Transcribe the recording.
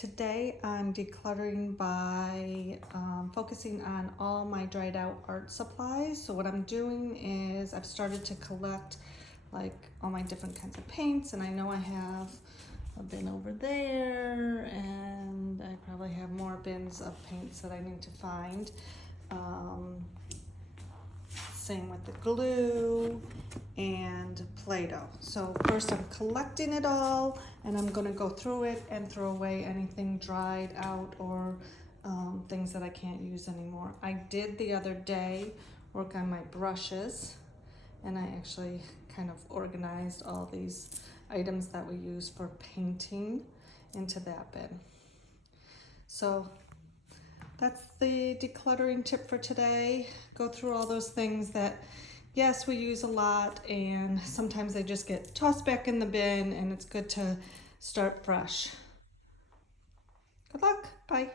Today I'm decluttering by focusing on all my dried out art supplies. So what I'm doing is I've started to collect like all my different kinds of paints, and I know I have a bin over there, and I probably have more bins of paints that I need to find. Same with the glue and Play-Doh. So first I'm collecting it all, and I'm gonna go through it and throw away anything dried out or things that I can't use anymore. I did the other day work on my brushes, and I actually kind of organized all these items that we use for painting into that bin. So that's the decluttering tip for today. Go through all those things that, yes, we use a lot, and sometimes they just get tossed back in the bin, and it's good to start fresh. Good luck. Bye.